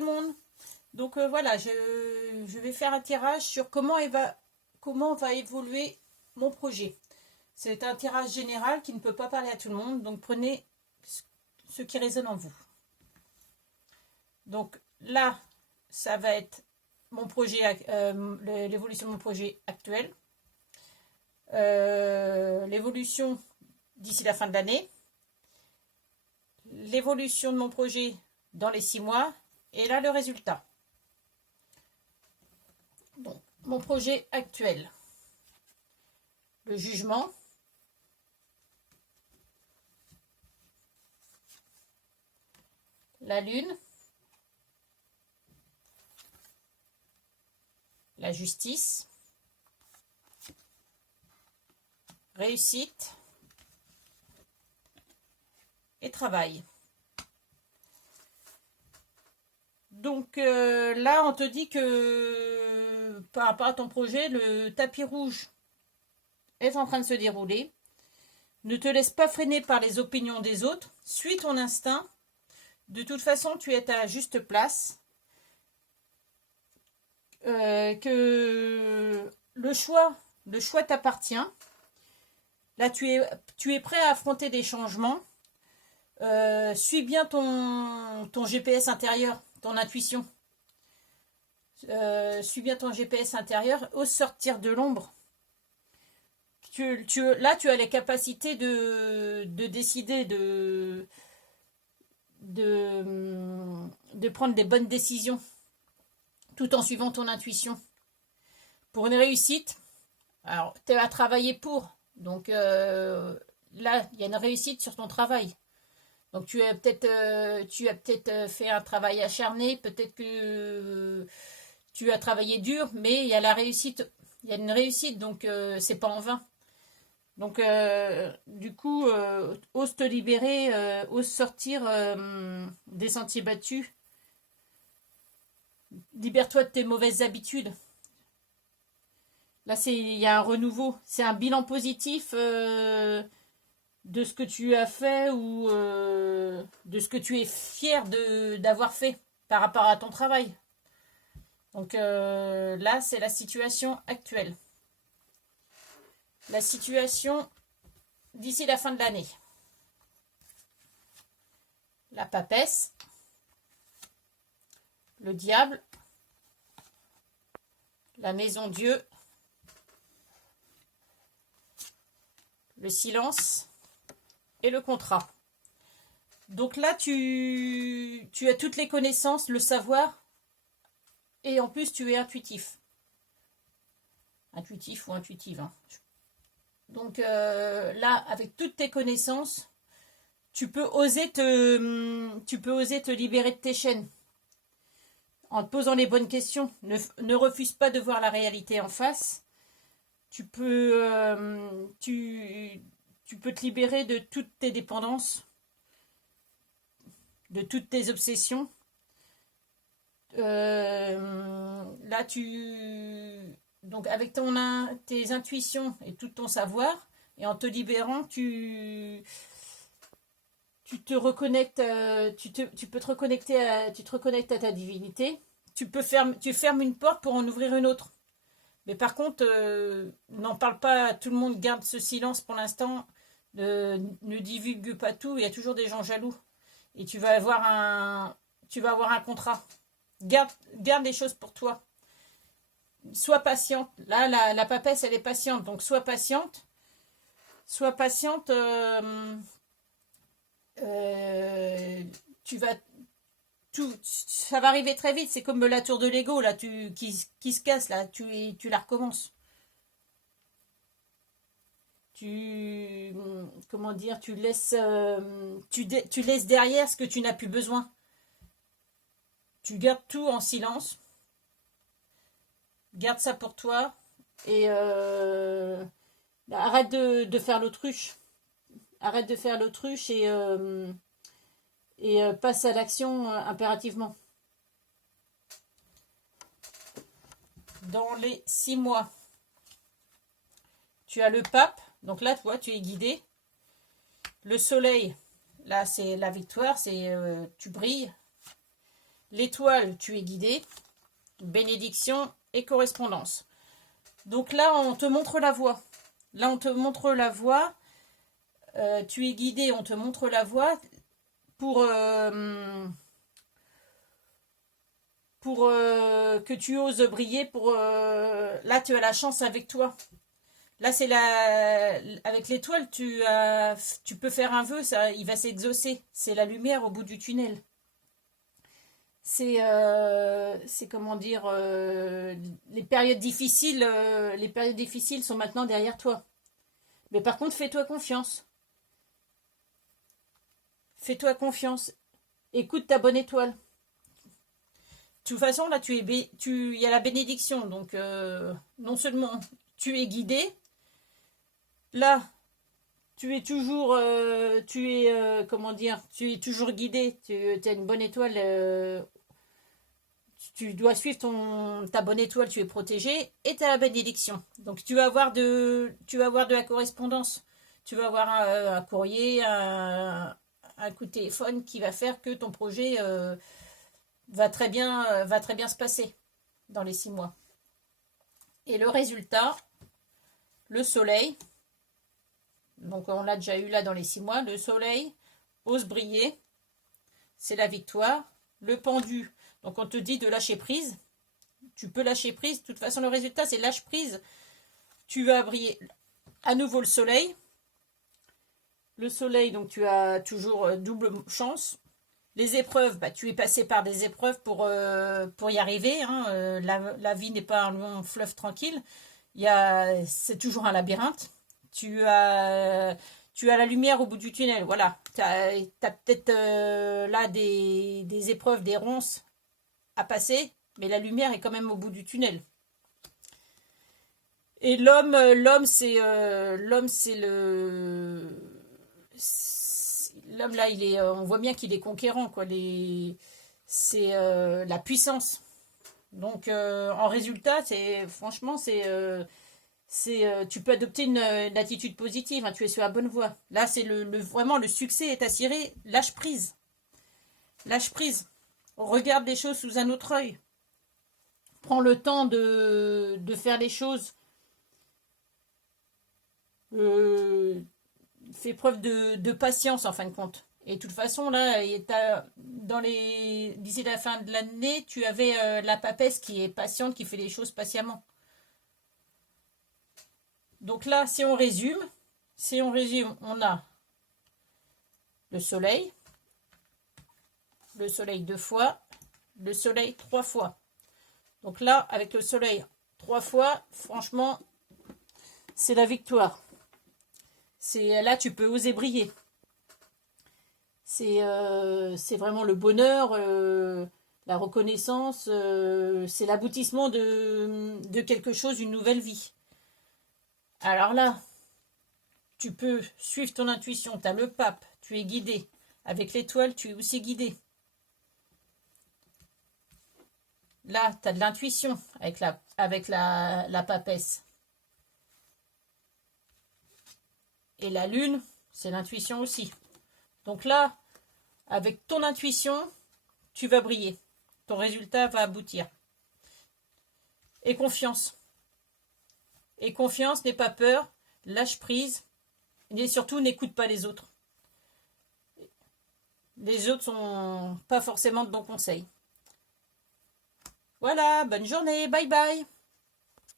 le monde. Donc voilà, je vais faire un tirage sur comment va évoluer mon projet. C'est un tirage général qui ne peut pas parler à tout le monde, donc prenez ce qui résonne en vous. Donc là, ça va être mon projet, l'évolution de mon projet actuel, l'évolution d'ici la fin de l'année, l'évolution de mon projet dans les 6 mois, et là le résultat. Donc, mon projet actuel, le jugement, la lune, la justice, réussite et travail. Donc là, on te dit que par rapport à ton projet, le tapis rouge est en train de se dérouler. Ne te laisse pas freiner par les opinions des autres. Suis ton instinct. De toute façon, tu es à ta juste place. Que le choix t'appartient. Là, tu es prêt à affronter des changements. Suis bien ton GPS intérieur, ton intuition. Suis bien ton GPS intérieur. Ose sortir de l'ombre. Là, tu as les capacités de décider, de prendre des bonnes décisions, tout en suivant ton intuition. Pour une réussite, alors, tu as travaillé pour. Donc, là, il y a une réussite sur ton travail. Donc, tu as peut-être fait un travail acharné, peut-être que tu as travaillé dur, mais il y a la réussite. Il y a une réussite, donc c'est pas en vain. Donc, du coup, ose te libérer, ose sortir des sentiers battus. Libère-toi de tes mauvaises habitudes. Là, il y a un renouveau. C'est un bilan positif de ce que tu as fait ou de ce que tu es fier d'avoir fait par rapport à ton travail. Donc là, c'est la situation actuelle. La situation d'ici la fin de l'année. La papesse, le diable, la maison Dieu, le silence et le contrat. Donc là, tu as toutes les connaissances, le savoir, et en plus, tu es intuitif. Intuitif ou intuitive, hein. Donc là, avec toutes tes connaissances, tu peux oser te libérer de tes chaînes en te posant les bonnes questions. Ne refuse pas de voir la réalité en face. Tu peux te libérer de toutes tes dépendances, de toutes tes obsessions. Là, donc avec tes intuitions et tout ton savoir, et en te libérant, tu te reconnectes, tu te reconnectes à ta divinité. Tu fermes une porte pour en ouvrir une autre. Mais par contre, n'en parle pas, tout le monde garde ce silence pour l'instant. Ne divulgue pas tout, il y a toujours des gens jaloux. Et tu vas avoir un contrat. Garde les choses pour toi. Sois patiente. Là, la papesse, elle est patiente. Donc, sois patiente. Sois patiente. Ça va arriver très vite. C'est comme la tour de Lego là, qui se casse là. Tu la recommences. Comment dire, tu laisses derrière ce que tu n'as plus besoin. Tu gardes tout en silence. Garde ça pour toi. Et arrête de faire l'autruche. Arrête de faire l'autruche et passe à l'action impérativement. Dans les 6 mois, tu as le pape. Donc là, tu vois, tu es guidé. Le soleil, là, c'est la victoire. Tu brilles. L'étoile, tu es guidé. Bénédiction et correspondance. Donc là, on te montre la voie. Là, on te montre la voie. Tu es guidé, on te montre la voie pour que tu oses briller. Là, tu as la chance avec toi. Là, avec l'étoile, tu peux faire un vœu, ça, il va s'exaucer. C'est la lumière au bout du tunnel. C'est comment dire, les périodes difficiles sont maintenant derrière toi. Mais par contre, fais-toi confiance. Fais-toi confiance. Écoute ta bonne étoile. De toute façon, là, il y a la bénédiction. Donc, non seulement tu es guidé, là, tu es toujours, comment dire, tu es toujours guidé. Tu as une bonne étoile. Tu dois suivre ta bonne étoile, tu es protégé et tu as la bénédiction. Donc, tu vas avoir de la correspondance. Tu vas avoir un courrier, un coup de téléphone qui va faire que ton projet va très bien se passer dans les 6 mois. Et le résultat, le soleil, donc on l'a déjà eu là dans les 6 mois, le soleil ose briller, c'est la victoire. Le pendu, donc on te dit de lâcher prise, tu peux lâcher prise, de toute façon le résultat c'est lâche prise, tu vas briller. À nouveau le soleil, donc tu as toujours double chance. Les épreuves, tu es passé par des épreuves pour y arriver. Hein. La vie n'est pas un long fleuve tranquille. C'est toujours un labyrinthe. Tu as la lumière au bout du tunnel. Voilà. Tu as peut-être là des épreuves, des ronces à passer, mais la lumière est quand même au bout du tunnel. Et l'homme, c'est l'homme là, on voit bien qu'il est conquérant, quoi. C'est la puissance. Donc, en résultat, tu peux adopter une attitude positive. Hein, tu es sur la bonne voie. Là, c'est vraiment le succès est assuré. Lâche prise. Lâche prise. Regarde les choses sous un autre œil. Prends le temps de faire les choses. Fais preuve de patience en fin de compte. Et de toute façon, là, d'ici la fin de l'année, tu avais la papesse qui est patiente, qui fait les choses patiemment. Donc là, si on résume, on a le soleil 2 fois, le soleil 3 fois. Donc là, avec le soleil 3 fois, franchement, c'est la victoire. Là, tu peux oser briller. C'est vraiment le bonheur, la reconnaissance, c'est l'aboutissement de quelque chose, une nouvelle vie. Alors là, tu peux suivre ton intuition, tu as le pape, tu es guidé. Avec l'étoile, tu es aussi guidé. Là, tu as de l'intuition avec la papesse. Et la lune, c'est l'intuition aussi. Donc là, avec ton intuition, tu vas briller. Ton résultat va aboutir. Et confiance. Et confiance, n'aie pas peur, lâche prise. Et surtout, n'écoute pas les autres. Les autres sont pas forcément de bons conseils. Voilà, bonne journée, bye bye.